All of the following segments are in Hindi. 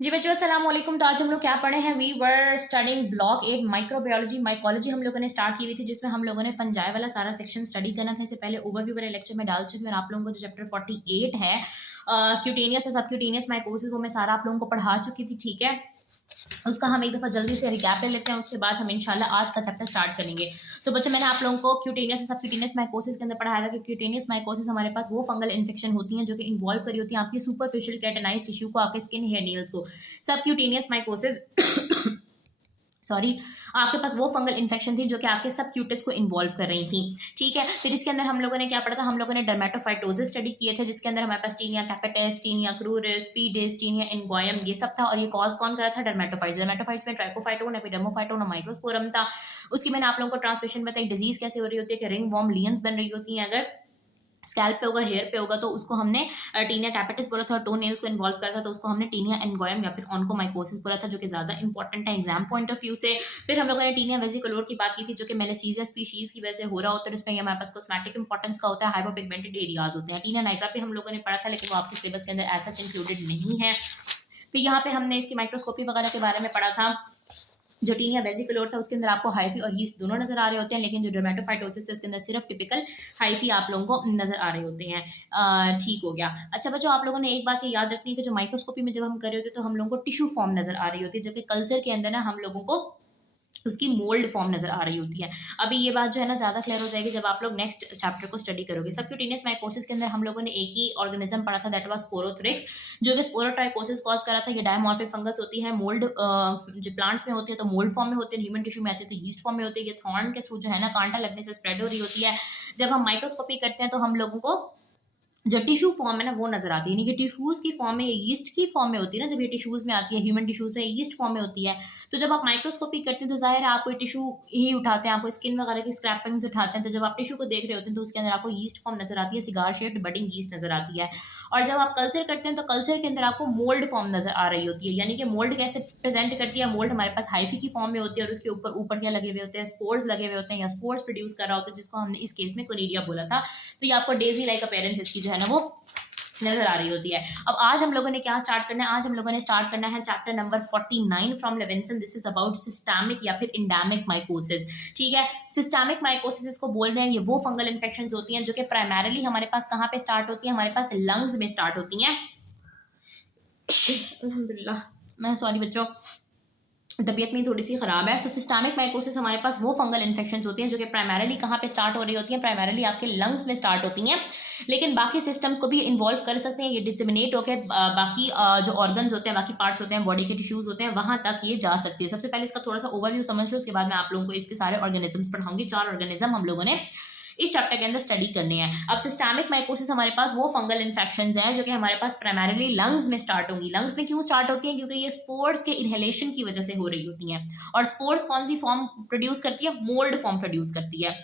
जी बच्चों अस्सलाम वालेकुम। तो आज हम लोग क्या पढ़े हैं, we were studying block 8 microbiology mycology हम लोगों ने स्टार्ट की हुई थी, जिसमें हम लोगों ने फंजाई वाला सारा सेक्शन स्टडी करना था। इससे पहले ओवरव्यू वाले लेक्चर में डाल चुकी हूँ और आप लोगों को जो चैप्टर 48 है क्यूटेनियस और सबक्यूटेनियस माइकोसिस वो मैं सारा आप लोगों को पढ़ा चुकी थी। ठीक है, उसका हम एक दफ़ा जल्दी से रिकैप ले लेते हैं, उसके बाद हम इंशाल्लाह आज का चैप्टर स्टार्ट करेंगे। तो बच्चों मैंने आप लोगों को क्यूटेनियस और सबक्यूटेनियस माइकोसिस के अंदर पढ़ाया था कि क्यूटेनियस माइकोसिस हमारे पास वो फंगल इन्फेक्शन होती हैं जो कि इन्वॉल्व करी होती हैं आपकी सुपरफिशियल केराटिनाइज टिश्यू को, आपके स्किन हेयर नील्स को। सबक्यूटेनियस माइकोसिस सॉरी, आपके पास वो फंगल इन्फेक्शन थी जो कि आपके सब क्यूटिस को इन्वॉल्व कर रही थी। ठीक है, फिर इसके अंदर हम लोगों ने क्या पढ़ा था, हम लोगों ने डर्मेटोफाइटोसिस स्टडी किए थे, जिसके अंदर हमारे पास tinea capitis, tinea cruris, pedis, tinea inguinum ये सब था। और ये कॉज कौन करा था, डर्मेटोफाइट्स। डर्मेटोफाइट्स में ट्राइकोफाइटोन, एपिडर्मोफाइटोन और माइक्रोस्पोरम था। उसकी मैंने आप लोगों को ट्रांसमिशन बताई, डिजीज कैसे हो रही होती है कि रिंग वॉर्म लियंस बन रही होती हैं। अगर स्कैल्प पे होगा, हेयर पे होगा, तो उसको हमने टीनिया कैपिटिस बोला था, और टो नेल्स को इन्वॉल्व करा था तो उसको हमने टीनिया एनगोयम या फिर ऑनकोमाइकोसिस बोला था, जो कि ज्यादा इंपॉर्टेंट है एग्जाम पॉइंट ऑफ व्यू से। फिर हम लोगों ने टीनिया वेजिकुलोर की बात की थी, जो कि मेलेसीजिया स्पीशीज की वजह से हो रहा होता है, इसमें हमारे पास कॉस्मेटिक इंपॉर्टेंस का होता है, हाइपोपिगमेंटेड एरियाज होते हैं। टीनिया नाइग्रा पे हम लोगों ने पढ़ा था, लेकिन वो आपके सिलेबस के अंदर ऐसा इंक्लूडेड नहीं है। फिर यहाँ पे हमने इसकी माइक्रोस्कोपी वगैरह के बारे में पढ़ा था। जो टीनिया वेजिकुलोर था उसके अंदर आपको हाइफी और यीस्ट दोनों नजर आ रहे होते हैं, लेकिन जो डर्मेटोफाइटोसिस थे उसके अंदर सिर्फ टिपिकल हाइफी आप लोगों को नजर आ रहे होते हैं। ठीक हो गया। अच्छा बच्चों, आप लोगों ने एक बात ये याद रखनी है कि जो माइक्रोस्कोपी में जब हम कर रहे होते हैं तो हम लोगों को टिश्यू फॉर्म नजर आ रही होती है, जबकि कल्चर के अंदर ना हम लोगों को उसकी मोल्ड फॉर्म नजर आ रही होती है। अभी ये बात जो है ना ज्यादा क्लियर हो जाएगी जब आप लोग नेक्स्ट चैप्टर को स्टडी करोगे। सबक्यूटेनियस माइकोसिस के अंदर हम लोगों ने एक ही ऑर्गेनिज्म पढ़ा था, दैट वाज स्पोरोथ्रिक्स, जो कि स्पोरोट्राइकोसिस कॉज करा था। ये डायमॉर्फिक फंगस होती है, मोल्ड जो प्लांट्स में होती है तो मोल्ड फॉर्म में होती है, ह्यूमन टिश्यू में आती है तो यीस्ट फॉर्म में होती है। ये थॉर्न के थ्रू जो है ना कांटा लगने से स्प्रेड हो रही होती है। जब हम माइक्रोस्कोपी करते हैं तो हम लोगों को जो टिश्यू फॉर्म है ना वो नजर आती है, यानी कि टिश्यूज की फॉर्म में, ये यीस्ट की फॉर्म में होती है ना, जब ये टिश्यूज में आती है, ह्यूमन टिश्यूज में यीस्ट फॉर्म में होती है। तो जब आप माइक्रोस्कोपी करते हैं तो जाहिर है आप कोई टिश्यू ही उठाते हैं, आप कोई स्किन वगैरह की स्क्रैपिंग्स उठाते हैं, तो जब आप टिश्यू को देख रहे होते हैं तो उसके अंदर आपको यीस्ट फॉर्म नजर आती है, सिगार शेप्ड बडिंग यीस्ट नजर आती है। और जब आप कल्चर करते हैं तो कल्चर के अंदर आपको मोल्ड फॉर्म नजर आ रही होती है, यानी कि मोल्ड कैसे प्रेजेंट करती है, मोल्ड हमारे पास हाइफी की फॉर्म में होती है और उसके ऊपर ऊपर क्या लगे हुए होते हैं, स्पोर्स लगे हुए होते हैं या स्पोर्स प्रोड्यूस कर रहा होता है, जिसको हमने इस केस में कोनिडिया बोला था। तो ये आपको डेजी लाइक अपीयरेंस इसकी जो है ना वो नजर आ रही होती है। अब आज हम लोगों ने क्या स्टार्ट करना है, आज हम लोगों ने स्टार्ट करना है chapter number 49 from Levinson. This is about systemic या फिर इंडेमिक माइकोसिस। ठीक है, सिस्टमिक माइकोसिस इसको बोल रहे हैं, ये वो फंगल इन्फेक्शंस होती हैं जो कि प्राइमरीली हमारे पास कहाँ पे स्टार्ट होती है, हमारे पास लंग्स में स्टार्ट होती हैं। अल्हम्दुलिल्लाह, मैं सॉरी बच्चों, तबीयत में थोड़ी सी खराब है। सो सिस्टमिक माइकोसिस हमारे पास वो फंगल इन्फेक्शंस होती हैं जो कि प्राइमरीली कहाँ पे स्टार्ट हो रही होती हैं, प्राइमरीली आपके लंग्स में स्टार्ट होती हैं, लेकिन बाकी सिस्टम्स को भी इन्वॉल्व कर सकते हैं। ये डिसेमिनेट होकर बाकी जो ऑर्गन्स होते हैं, बाकी पार्ट्स होते हैं, बॉडी के टिश्यूज होते हैं, वहां तक ये जा सकती है। सबसे पहले इसका थोड़ा सा ओवरव्यू समझ लो, उसके बाद मैं आप लोगों को इसके सारे ऑर्गेनिजम्स पढ़ाऊंगी। 4 ऑर्गेनिज्म हम लोगों ने इस चैप्टर के अंदर स्टडी करने हैं। अब सिस्टमिक माइकोसिस हमारे पास वो फंगल इन्फेक्शंस हैं जो कि हमारे पास प्राइमरीली लंग्स में स्टार्ट होंगी। लंग्स में क्यों स्टार्ट होती हैं, क्योंकि ये स्पोर्स के इनहेलेशन की वजह से हो रही होती हैं। और स्पोर्स कौन सी फॉर्म प्रोड्यूस करती है, मोल्ड फॉर्म प्रोड्यूस करती है।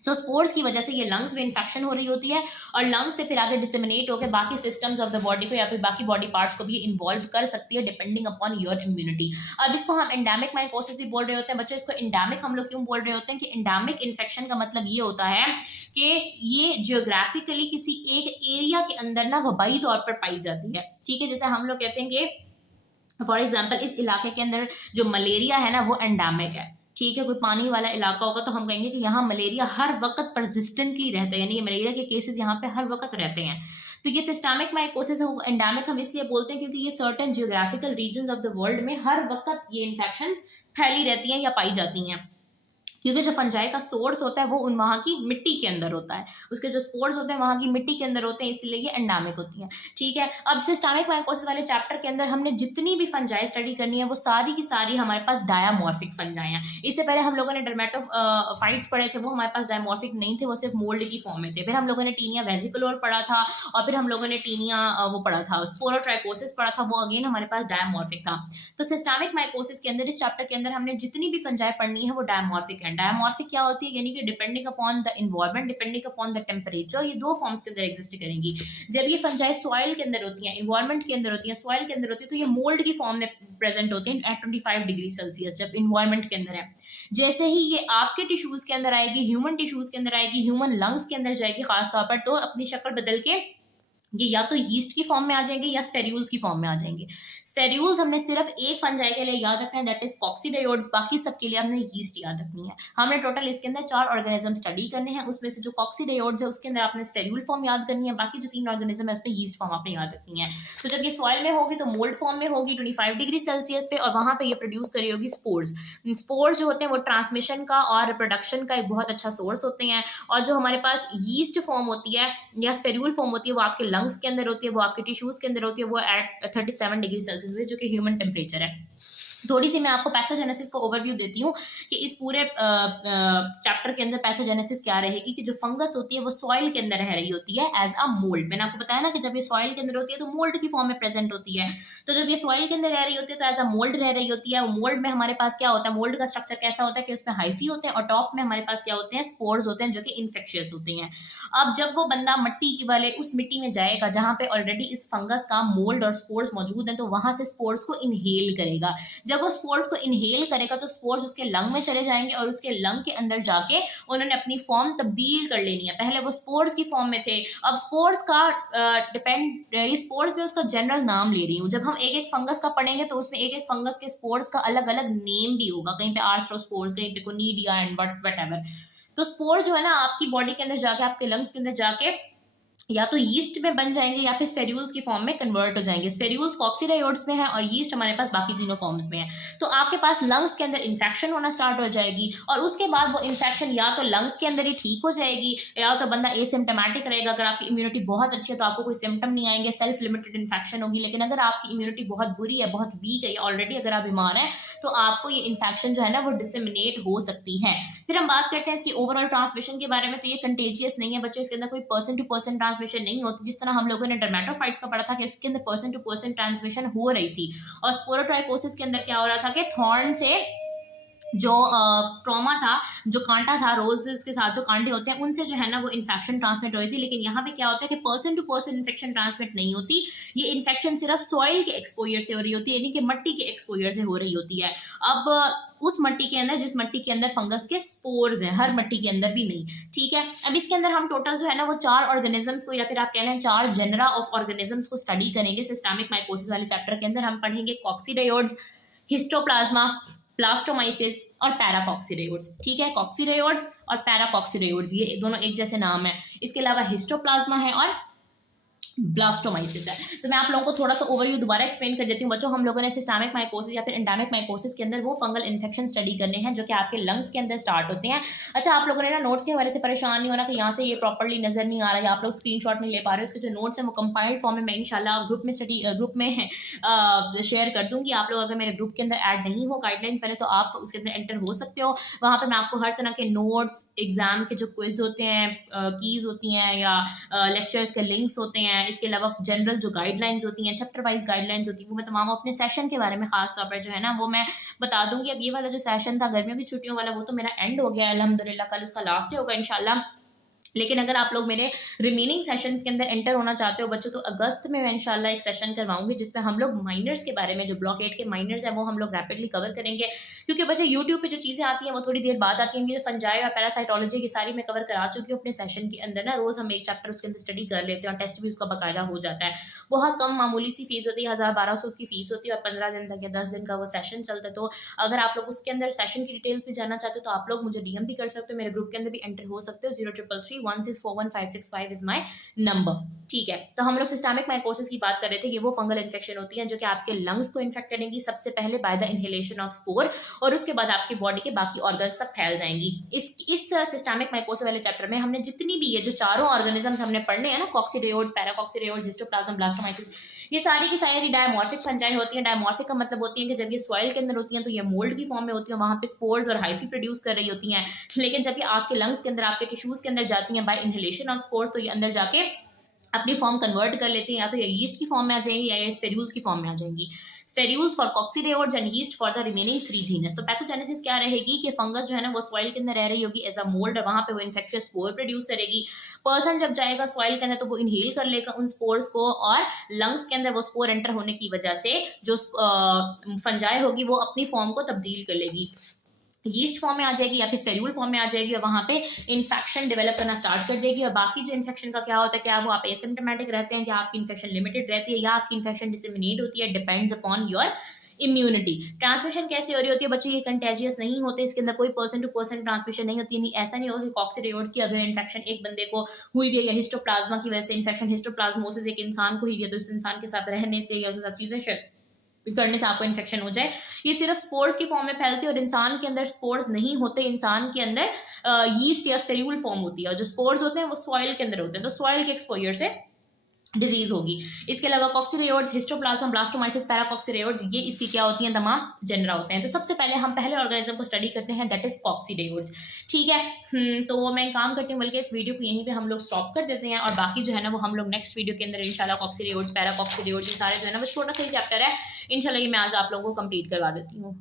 सो स्पोर्स की वजह से ये लंग्स में इन्फेक्शन हो रही होती है और लंग्स से फिर आगे डिसेमिनेट होकर बाकी सिस्टम्स ऑफ द बॉडी को या फिर बाकी बॉडी पार्ट्स को भी इन्वॉल्व कर सकती है डिपेंडिंग अपॉन योर इम्यूनिटी। अब इसको हम एंडेमिक माइकोसिस भी बोल रहे होते हैं बच्चों। इसको एंडेमिक हम लोग क्यों बोल रहे होते हैं कि एंडेमिक इन्फेक्शन का मतलब ये होता है कि ये जियोग्राफिकली किसी एक एरिया के अंदर ना वबाई तौर पर पाई जाती है। ठीक है, जैसे हम लोग कहते हैं कि फॉर एग्जाम्पल इस इलाके के अंदर जो मलेरिया है ना वो एंडेमिक है। ठीक है, कोई पानी वाला इलाका होगा तो हम कहेंगे कि यहाँ मलेरिया हर वक्त परसिस्टेंटली रहता है, यानी कि मलेरिया के केसेस यहाँ पे हर वक्त रहते हैं। तो ये सिस्टमिक माइकोसिस एंडेमिक हम इसलिए बोलते हैं क्योंकि ये certain geographical region of the world में हर वक्त ये इन्फेक्शंस फैली रहती हैं या पाई जाती हैं, क्योंकि जो फंजाई का सोर्स होता है वो उन वहाँ की मिट्टी के अंदर होता है, उसके जो स्पोर्स होते हैं वहाँ की मिट्टी के अंदर होते हैं, इसलिए ये एंडेमिक होती हैं। ठीक है, अब सिस्टमिक माइकोसिस वाले चैप्टर के अंदर हमने जितनी भी फंजाई स्टडी करनी है वो सारी की सारी हमारे पास डायामॉर्फिक फंजाई हैं। इससे पहले हम लोगों ने डर्मेटोफाइट्स पढ़े थे, वो हमारे पास डायमॉर्फिक नहीं थे, वो सिर्फ मोल्ड की फॉर्म में थे। फिर हम लोगों ने टीनिया वेजिकुलोर पढ़ा था और फिर हम लोगों ने टीनिया वो पढ़ा था स्पोरोट्राइकोसिस पढ़ा था, वो अगेन हमारे पास डायमॉर्फिक था। तो सिस्टमिक माइकोसिस के अंदर इस चैप्टर के अंदर हमने जितनी भी फंजाई पढ़नी है वो डायमॉर्फिक है। डायमॉर्फिक क्या होती है, यानी कि depending upon the environment, depending upon the temperature, ये 2 फॉर्म्स के अंदर एग्जिस्ट करेंगी। जब ये फंजाई सॉइल के अंदर होती हैं, इन्वायरमेंट के अंदर होती हैं, सॉइल के अंदर होती है, तो ये मोल्ड की फॉर्म में प्रेजेंट होती हैं एट 25 डिग्री सेल्सियस जब इन्वायरमेंट के अंदर है। जैसे ही ये आपके टिश्यूज के अंदर आएगी, ह्यूमन टिश्यूज के अंदर आएगी, ह्यूमन लंग्स के अंदर जाएगी खासतौर पर, तो अपनी शक्ल बदल के ये या तो यीस्ट की फॉर्म में आ जाएंगे या स्टेरियोल्स की फॉर्म में आ जाएंगे। स्टेरियोल्स हमने सिर्फ एक फंजाई के लिए याद रखना है, दैट इज कॉक्सीडायोड्स। बाकी सबके लिए हमने यीस्ट याद रखनी है। हमने टोटल इसके अंदर 4 ऑर्गेनिज्म स्टडी करने हैं, उसमें से जो कॉक्सीडायोड्स है उसके अंदर आपने स्टेरियोल फॉर्म याद करनी है, बाकी जो 3 ऑर्गेनिज्म है उसमें यीस्ट फॉर्म आपने याद रखनी है। तो जब ये सॉइल में होगी तो मोल्ड फॉर्म में होगी 25 डिग्री सेल्सियस पे, और वहां पे ये प्रोड्यूस करी होगी स्पोर्स। स्पोर्स जो होते हैं वो ट्रांसमिशन का और प्रोडक्शन का एक बहुत अच्छा सोर्स होते हैं। और जो हमारे पास यीस्ट फॉर्म होती है या स्पेरूल फॉर्म होती है वो आपके लंग्स के अंदर होती है, वो आपके टिश्यूज के अंदर होती है, वो एट 37 डिग्री सेल्सियस है, जो कि ह्यूमन टेम्परेचर है। थोड़ी सी मैं आपको पैथोजेनेसिस का ओवरव्यू देती हूँ कि इस पूरे चैप्टर के अंदर पैथोजेनेसिस क्या रहेगी, कि जो फंगस होती है वो सॉइल के अंदर रह रही होती है एज अ मोल्ड। मैंने आपको बताया ना कि जब ये सॉइल के अंदर होती है तो मोल्ड की फॉर्म में प्रेजेंट होती है। तो जब ये सॉइल के अंदर रह रही होती है तो एज अ मोल्ड रह रही होती है। मोल्ड में हमारे पास क्या होता है, मोल्ड का स्ट्रक्चर कैसा होता है कि उसमें हाइफी होते हैं और टॉप में हमारे पास क्या होते हैं, स्पोर्स होते हैं, जो कि इन्फेक्शियस होते हैं। अब जब वो बंदा मट्टी की वाले उस मिट्टी में जाएगा जहां पे ऑलरेडी इस फंगस का मोल्ड और स्पोर्स मौजूद है, तो वहां से स्पोर्स को इनहेल करेगा। जब वो स्पोर्स को इनहेल करेगा तो स्पोर्स उसके लंग में चले जाएंगे और उसके लंग के अंदर जाके उन्होंने अपनी फॉर्म तब्दील कर लेनी है। पहले वो स्पोर्स की फॉर्म में थे, अब स्पोर्स का डिपेंड, ये स्पोर्स में उसका जनरल नाम ले रही हूँ। जब हम एक एक फंगस का पढ़ेंगे तो उसमें एक एक फंगस के स्पोर्स का अलग अलग नेम भी होगा, कहीं पे आर्थ्रोस्पोर्स, कहीं पे कोनिडिया एंड वट एवर। तो स्पोर्स जो है ना आपकी बॉडी के अंदर जाके, आपके लंग्स के अंदर जाके या तो यीस्ट में बन जाएंगे या फिर स्पेरूल्स की फॉर्म में कन्वर्ट हो जाएंगे। स्पेरूल्स कॉक्सीडायोड्स में है और यीस्ट हमारे पास बाकी तीनों फॉर्म्स में है। तो आपके पास लंग्स के अंदर इन्फेक्शन होना स्टार्ट हो जाएगी और उसके बाद वो इन्फेक्शन या तो लंग्स के अंदर ही ठीक हो जाएगी या तो बंदा एसिम्टोमेटिक रहेगा। अगर आपकी इम्यूनिटी बहुत अच्छी है तो आपको कोई सिम्टम नहीं आएंगे, सेल्फ लिमिटेड इन्फेक्शन होगी। लेकिन अगर आपकी इम्यूनिटी बहुत बुरी है, बहुत वीक है, ऑलरेडी अगर आप बीमार हैं, तो आपको ये इन्फेक्शन जो है ना वो डिसेमिनेट हो सकती है। फिर हम बात करते हैं इसकी ओवरऑल ट्रांसमिशन के बारे में। तो ये कंटेजियस नहीं है बच्चों, इसके अंदर कोई पर्सन टू पर्सन ट्रांसमिशन नहीं होती। जिस तरह हम लोगों ने डर्मेटोफाइट्स का पढ़ा था कि उसके अंदर पर्सन टू पर्सन ट्रांसमिशन हो रही थी, और स्पोरोट्राइकोसिस के अंदर क्या हो रहा था कि थॉर्न से जो ट्रॉमा था, जो कांटा था, रोजेस के साथ जो कांटे होते हैं उनसे जो है ना वो इन्फेक्शन ट्रांसमिट हो रही थी। लेकिन यहाँ पे क्या होता है कि person to person infection transmit नहीं होती। ये इन्फेक्शन सिर्फ सॉइल के एक्सपोजर से हो रही होती है, यानी कि मिट्टी के एक्सपोजर से हो रही होती है। अब उस मिट्टी के अंदर, जिस मिट्टी के अंदर फंगस के स्पोर्स हैं, हर मिट्टी के अंदर भी नहीं, ठीक है। अब इसके अंदर हम टोटल जो है ना वो 4 ऑर्गेनिजम्स को, या फिर आप कह लें 4 जेनरा ऑफ ऑर्गेनिजम्स को स्टडी करेंगे। सिस्टेमिक माइकोसिस वाले चैप्टर के अंदर हम पढ़ेंगे कॉक्सीडायोड्स, हिस्टोप्लाज्मा, प्लास्टोमाइसिस और पैराकॉक्सीडायोड्स, ठीक है। कॉक्सीडायोड्स और पैराकॉक्सीडायोड्स ये दोनों एक जैसे नाम है। इसके अलावा हिस्टोप्लाज्मा है और ब्लास्टोमाइसिस है। तो मैं आप लोगों को थोड़ा सा ओवरव्यू दोबारा एक्सप्लेन कर देती हूँ बच्चों। हम लोगों ने सिस्टेमिक माइकोसिस या फिर एंडेमिक माइकोसिस के अंदर वो फंगल इन्फेक्शन स्टडी करने हैं जो कि आपके लंग्स के अंदर स्टार्ट होते हैं। अच्छा, आप लोगों ने ना नोट्स के हवाले से परेशान नहीं होना कि यहाँ से ये प्रॉपर्ली नजर नहीं आ रहा है, आप लोग स्क्रीनशॉट नहीं ले पा रहे हो। उसके जो नोट्स हैं वो कंपाइल्ड फॉर्म में मैं इंशाल्लाह ग्रुप में शेयर कर दूंगी। आप लोग अगर मेरे ग्रुप के अंदर ऐड नहीं हो गाइडलाइंस वाले तो आप उसके अंदर एंटर हो सकते हो। वहाँ पर मैं आपको हर तरह के नोट्स, एग्जाम के जो क्विज होते हैं, कीज होती हैं या लेक्चर्स के लिंक्स होते हैं, इसके अलावा जनरल जो गाइडलाइंस होती हैं, चैप्टर वाइज गाइडलाइंस होती हैं, वो मैं तमाम अपने सेशन के बारे में खास तौर पर जो है ना वो मैं बता दूंगी। अब ये वाला जो सेशन था गर्मियों की छुट्टियों वाला, वो तो मेरा एंड हो गया अल्हम्दुलिल्लाह, कल उसका लास्ट डे होगा इंशाल्लाह। लेकिन अगर आप लोग मेरे रिमेनिंग सेशंस के अंदर एंटर होना चाहते हो बच्चों, तो अगस्त में मैं इंशाल्लाह एक सेशन करवाऊंगी जिसमें हम लोग माइनर्स के बारे में, जो ब्लॉक 8 के माइनर्स हैं वो हम लोग रैपिडली कवर करेंगे। क्योंकि बच्चे यूट्यूब पे जो चीज़ें आती हैं वो थोड़ी देर बाद आती हैं। फंजाई और पैरासाइटोलॉजी की सारी मैं कवर करा चुकी हूँ अपने सेशन के अंदर ना। रोज़ हम एक चैप्टर उसके अंदर स्टडी कर लेते हैं और टेस्ट भी उसका बाकायदा हो जाता है। बहुत कम मामूली सी फीस होती है, 1000-1200 उसकी फीस होती है और 15 दिन तक या 10 दिन का वो सेशन चलता है। तो अगर आप लोग उसके अंदर सेशन की डिटेल्स भी जानना चाहते हो तो आप लोग मुझे डीएम भी कर सकते हो, मेरे ग्रुप के अंदर भी एंटर हो सकते हो। 0333164155 इज माई नंबर, ठीक है। तो हम लोग सिस्टेमिक माइकोसिस की बात कर रहे थे कि वो फंगल इन्फेक्शन होती है जो कि आपके लंग्स को इन्फेक्ट करेंगी सबसे पहले by the inhalation of spore, और उसके बाद आपकी बॉडी के बाकी ऑर्गन्स तक फैल जाएंगी। इस सिस्टेमिक माइकोसिस वाले चैप्टर में हमने जितनी भी ये जो चारों ऑर्गेनिजम्स हमने पढ़ने हैं ना, कॉक्सीडायोड्स, पैराकॉक्सीडायोड्स, हिस्टोप्लाज्म, ब्लास्टोमाइसिस, ये सारी की सारी डायमॉर्फिक फंजाई होती हैं। डायमॉर्फिक का मतलब होती है कि जब ये सॉइल के अंदर होती हैं तो ये मोल्ड की फॉर्म में होती है, वहां पे स्पोर्स और हाइफी प्रोड्यूस कर रही होती हैं। लेकिन जब ये आपके लंग्स के अंदर, आपके टिश्यूज के अंदर जाती हैं बाय इनहेलेशन ऑफ स्पोर्स, तो ये अंदर जाके अपनी फॉर्म कन्वर्ट कर लेते हैं, या तो ये यीस्ट की फॉर्म में आ जाएंगी या स्पेरूल्स की फॉर्म में आ जाएंगी। Spherules for coccidioides and yeast for the remaining 3 genus. तो पैथोजेनेसिस क्या रहेगी कि फंगस जो है ना वो सॉइल के अंदर रह रही होगी एज अ मोल्ड, वहां पे वो इन्फेक्शियस स्पोर प्रोड्यूस करेगी। पर्सन जब जाएगा सॉइल के अंदर तो वो इनहेल कर लेगा उन स्पोर्स को, और लंग्स के अंदर वो स्पोर एंटर होने की वजह से जो फंजाई होगी वो अपनी फॉर्म को तब्दील कर लेगी। यीस्ट फॉर्म में आ जाएगी या फिर स्पेरूल फॉर्म में आ जाएगी और वहाँ पे इन्फेक्शन डेवलप करना स्टार्ट कर देगी। और बाकी जो इन्फेक्शन का क्या होता है, क्या वो आप एसिम्प्टोमेटिक रहते हैं, क्या आपकी इन्फेक्शन लिमिटेड रहती है, या आपकी इन्फेक्शन डिसेमिनेट होती है, depends upon your immunity. Transmission कैसे हो रही होती है बच्चों, ये कंटेजियस नहीं होते, इसके अंदर कोई पर्सन टू पर्सन ट्रांसमिशन नहीं होती। नहीं, ऐसा नहीं होगा कि कॉक्सीडियोइड्स की अगर इन्फेक्शन एक बंदे को हुई है या हिस्टोप्लाज्मा की वजह से इन्फेक्शन, हिस्टोप्लाज्मोसिस एक इंसान को हुई है तो उस इंसान के साथ रहने से या उसके साथ चीजें करने से आपको इन्फेक्शन हो जाए। ये सिर्फ स्पोर्स की फॉर्म में फैलती है और इंसान के अंदर स्पोर्स नहीं होते, इंसान के अंदर यीस्ट या स्टेरूल फॉर्म होती है। और जो स्पोर्स होते हैं वो सॉइल के अंदर होते हैं, तो सॉइल के एक्सपोजर से डिजीज होगी। इसके अलावा कॉक्सीडियोइड्स, हिस्टोप्लाज्मा, ब्लास्टोमाइसिस, पैराकॉक्सीडियोइड्स, ये इसकी क्या होती हैं, तमाम जेनरा होते हैं। तो सबसे पहले हम पहले ऑर्गेनिज्म को स्टडी करते हैं, दैट इज कॉक्सीडियोइड्स। ठीक है, तो मैं काम करती हूँ, बल्कि इस वीडियो को यहीं पे हम लोग स्टॉप कर देते हैं और बाकी जो है ना वो हम लोग नेक्स्ट वीडियो के अंदर इंशाल्लाह कॉक्सीडियोइड्स, पैराकॉक्सीडियोइड्स, ये सारे जो है ना वो छोटा सा ही चैप्टर है, इंशाल्लाह ये मैं आज आप लोगों को कंप्लीट करवा देती हूँ।